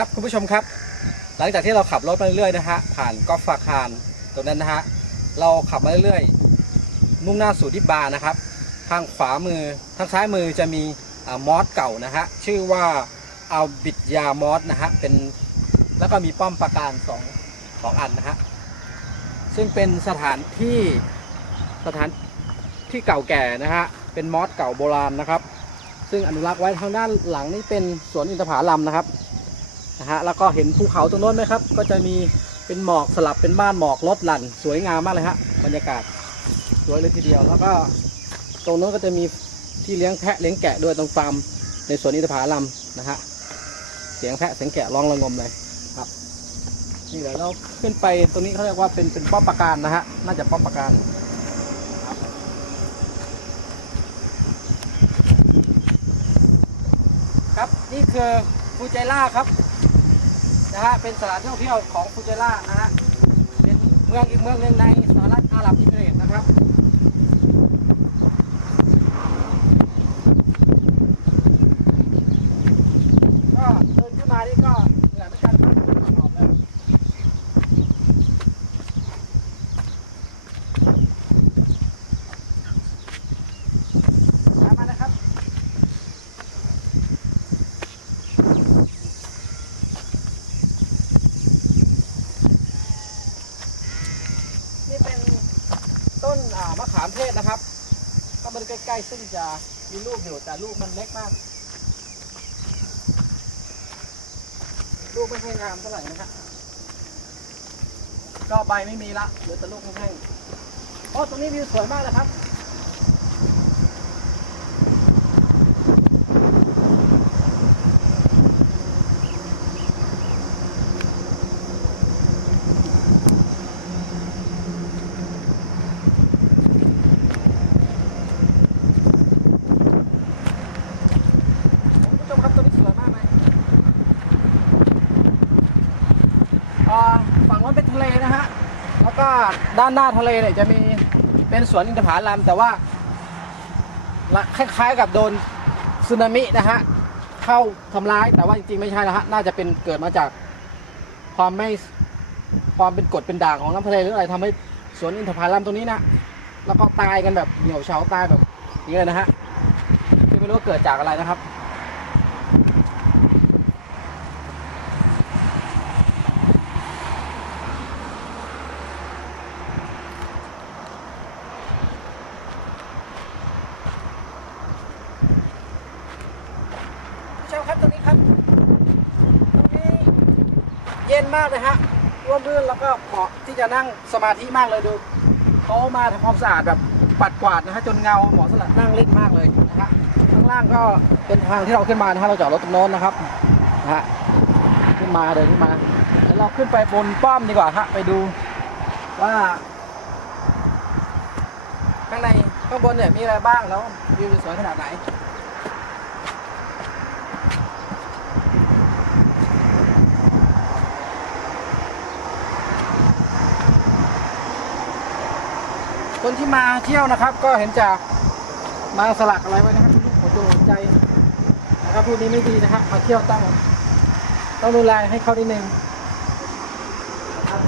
ครับคุณผู้ชมครับ หลังจากที่เราขับรถมาเรื่อยๆนะฮะผ่านกอฟฟาคารตรงนั้นนะฮะเราขับมาเรื่อยๆมุ่งหน้าสู่ที่บาร์นะครับ ทางขวามือทางซ้ายมือจะมีอ่ามอสเก่านะฮะชื่อว่าอัลบิดยามอสนะฮะเป็นแล้วก็มีป้อมปราการสองสองอันนะฮะซึ่งเป็นสถานที่สถานที่เก่าแก่นะฮะเป็นมอสเก่าโบราณนะครับ ซึ่งอนุรักษ์ไว้ทางด้านหลังนี่เป็นสวนอินทผลัมนะครับ นะฮะแล้วก็เห็นภูเขาตรงโน้นไหมครับ ก็จะมีเป็นหมอกสลับเป็นบ้านหมอกลดหลั่น สวยงามมากเลยฮะบรรยากาศสวยเลยทีเดียว แล้วก็ตรงโน้นก็จะมีที่เลี้ยงแพะเลี้ยงแกะด้วยตรงฟาร์มในสวนอินทผลัมนะฮะเสียงแพะเสียงแกะร้องระงมเลยครับนี่เดี๋ยวเราขึ้นไปตรงนี้เขาเรียกว่าเป็นเป็นป้อมปราการนะฮะน่าจะป้อมปราการครับครับนี่คือฟูเจล่าครับ นะฮะเป็นสถานที่ท่องเที่ยวของฟูเจล่านะฮะเป็นเมืองอีกเมืองหนึ่งในสหรัฐอาหรับอิมิเรตส์นะครับก็เดินขึ้นมานี่ก็เหนื่อยเหมือนกันครับหอบเลยตามมานะครับ นี่เป็นต้นอ่ามะเทศนะครับก็มันใกล้ๆซึ่งจะมีลูกอยู่แต่ลูกมันเล็กมาก ลูกไม่ค่อยงามเท่าไหร่นะครับก็ใบไม่มีละเหลือแต่ลูกแห้งๆโอ้ตรงนี้วิวสวยมากเลยครับ คุณผู้ชมครับตัวนี้สวยมากเลยอ่า ฝั่งนั้นเป็นทะเลนะฮะ แล้วก็ด้านหน้าทะเลเนี่ยจะมีเป็นสวนอินทผลัมแต่ว่าคล้ายๆกับโดนสึนามินะฮะเข้าทำร้ายแต่ว่าจริงๆไม่ใช่นะฮะน่าจะเป็นเกิดมาจากความไม่ความเป็นกดเป็นด่างของน้ำทะเลหรืออะไรทำให้สวนอินทผลัมตรงนี้นะแล้วก็ตายกันแบบเหี่ยวเฉาตายแบบนี้เลยนะฮะไม่รู้ว่าเกิดจากอะไรนะครับ ผู้ชมครับตรงนี้ครับ ตรงนี้ เย็นมากเลยฮะร่มรื่นแล้วก็เหมาะที่จะนั่งสมาธิมากเลยดูเขามาทำความสะอาดแบบปัดกวาดนะฮะจนเงาเหมาะสำหรับนั่งเล่นมากเลยนะฮะข้างล่างก็เป็นทางที่เราขึ้นมานะฮะเราจอดรถตรงโน้นนะครับนะฮะขึ้นมาเดินขึ้นมาแล้วเราขึ้นไปบนป้อมดีกว่าฮะไปดูว่า ข้างในข้างบนเนี่ยมีอะไรบ้างแล้ววิวจะสวยขนาดไหน คนที่มาเที่ยวนะครับ ก็เห็นจากมาสลักอะไรไว้นะครับรูปหัวใจหัวใจนะครับพูดนี้ไม่ดีนะฮะมาเที่ยวต้องต้องดูแลให้เขานิดนึงนะครับ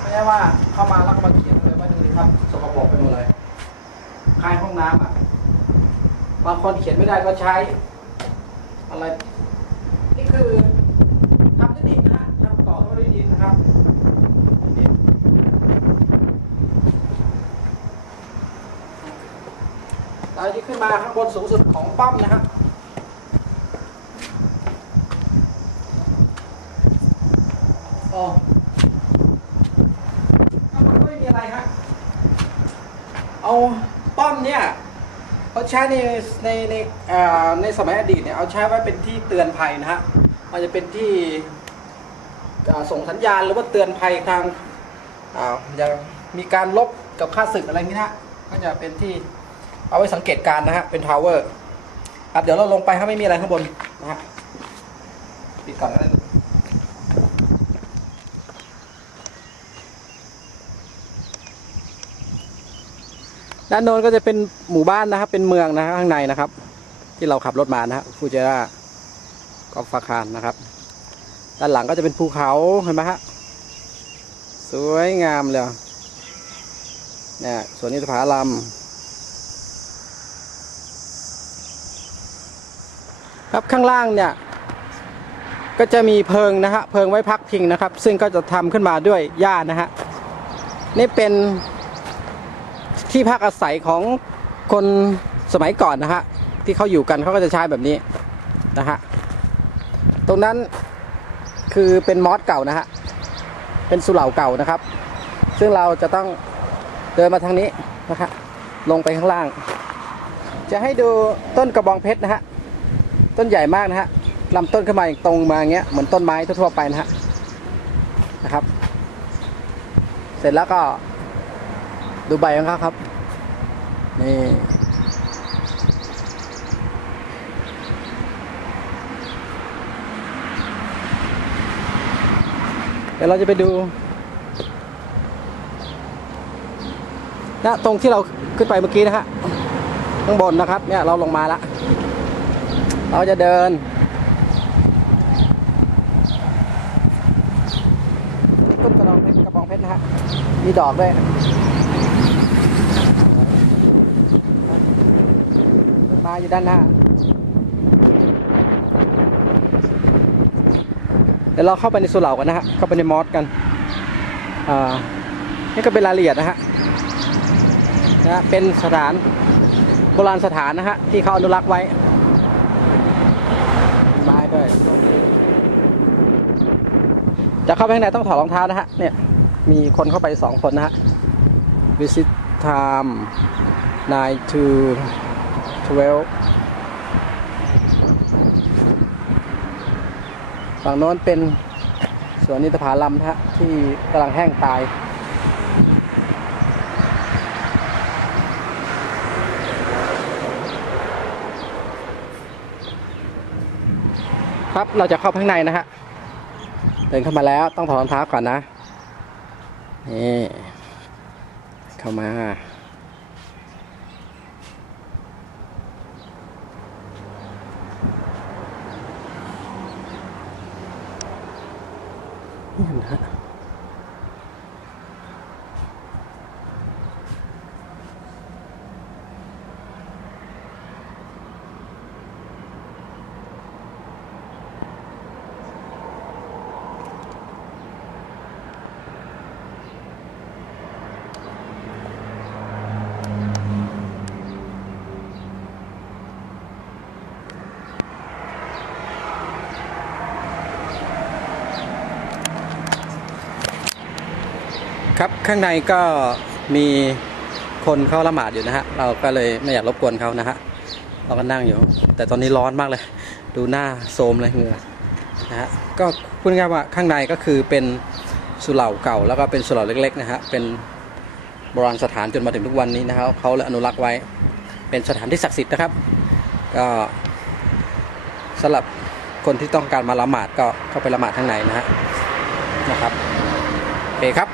ไม่ใช่ว่าเข้ามาแล้วก็มาเขียนเลยว่าดูดิครับสกปรกไปหมดเลยคลายห้องน้ำอะบางคนเขียนไม่ได้ก็ใช้ อะไร นี่คือทำด้วยดินนะฮะทำต่อด้วยดินนะครับดิน เราที่ขึ้ นมาข้างบนสูงสุดของป้อมนะฮะออข้างบนก็ไม่มีอะไรฮะ เอาป้อมเนี่ยเขาใช้ในในในเอ่อในสมัยอดีตเนี่ยเอาใช้ไว้เป็นที่เตือนภัยนะฮะ มันจะเป็นที่ส่งสัญญาณหรือว่าเตือนภัยทางอ่าอย่างมีการลบกับค่าศึกอะไรนี้นะ ก็จะเป็นที่ เอาไว้สังเกตการนะฮะ เป็นทาวเวอร์ครับเดี๋ยวเราลงไปครับไม่มีอะไรข้างบนนะฮะปิดก่อนก็ได้ด้านโน้นก็จะเป็นหมู่บ้านนะครับ เป็นเมืองนะครับข้างในนะครับ ที่เราขับรถมานะฮะฟูเจร่ากอฟฟาคารนะครับ ด้านหลังก็จะเป็นภูเขาเห็นไหมฮะสวยงามเลยเนี่ยสวนนิสผาลำ ครับข้างล่างเนี่ยก็จะมีเพิงนะฮะเพิงไว้พักพิงนะครับ ซึ่งก็จะทำขึ้นมาด้วยหญ้านะฮะนี่เป็นที่พักอาศัยของคนสมัยก่อนนะฮะที่เขาอยู่กันเขาก็จะใช้แบบนี้นะฮะตรงนั้นคือเป็นมอสเก่านะฮะเป็นสุเหร่าเก่านะครับ ซึ่งเราจะต้องเดินมาทางนี้นะครับลงไปข้างล่าง จะให้ดูต้นกระบองเพชรนะฮะ ต้นใหญ่มากนะฮะลำต้นขึ้นมาอย่างตรงมาอย่างเงี้ยเหมือนต้นไม้ทั่วๆไปนะฮะนะครับ เสร็จแล้วก็ดูใบของเขาครับนี่เดี๋ยวเราจะไปดูนะตรงที่เราขึ้นไปเมื่อกี้นะฮะข้างบนนะครับเนี่ยเราลงมาแล้ว เราจะเดินต้นกระบองเพชรกระบองเพชรนะฮะ มีดอกด้วยม้อยู่ด้านหน้า เดี๋ยวเราเข้าไปในสุเหร่ากันนะฮะ เข้าไปในมอสกัน อ่า นี่ก็เป็นรายละเอียดนะฮะนะฮะเป็นสถานโบราณสถานนะฮะ ที่เขาอนุรักษ์ไว้มีไม้ด้วย จะเข้าไปข้างในต้องถอดรองเท้านะฮะ เนี่ย มีคนเข้าไปสองคนนะฮะ visit time 9 to 12 ฝั่งโน้นเป็นสวนนิตผาลัมนะฮะ ที่กำลังแห้งตายครับเราจะเข้าข้างในนะฮะ เดินเข้ามาแล้วต้องถอดรองเท้าก่อนนะ นี่ เข้ามา นี่นะ ครับข้างในก็มีคนเข้าละหมาดอยู่นะฮะ เราก็เลยไม่อยากรบกวนเขานะฮะ เราก็นั่งอยู่ แต่ตอนนี้ร้อนมากเลย ดูหน้าโทรมเลยเหงื่อนะฮะ ก็พูดง่ายว่าข้างในก็คือเป็นสุเหร่าเก่า แล้วก็เป็นสุเหร่าเล็กๆนะฮะ เป็นโบราณสถานจนมาถึงทุกวันนี้นะครับเขาเลยอนุรักษ์ไว้ เป็นสถานที่ศักดิ์สิทธิ์นะครับ ก็สำหรับคนที่ต้องการมาละหมาดก็เข้าไปละหมาดข้างในนะฮะ นะครับโอเคครับ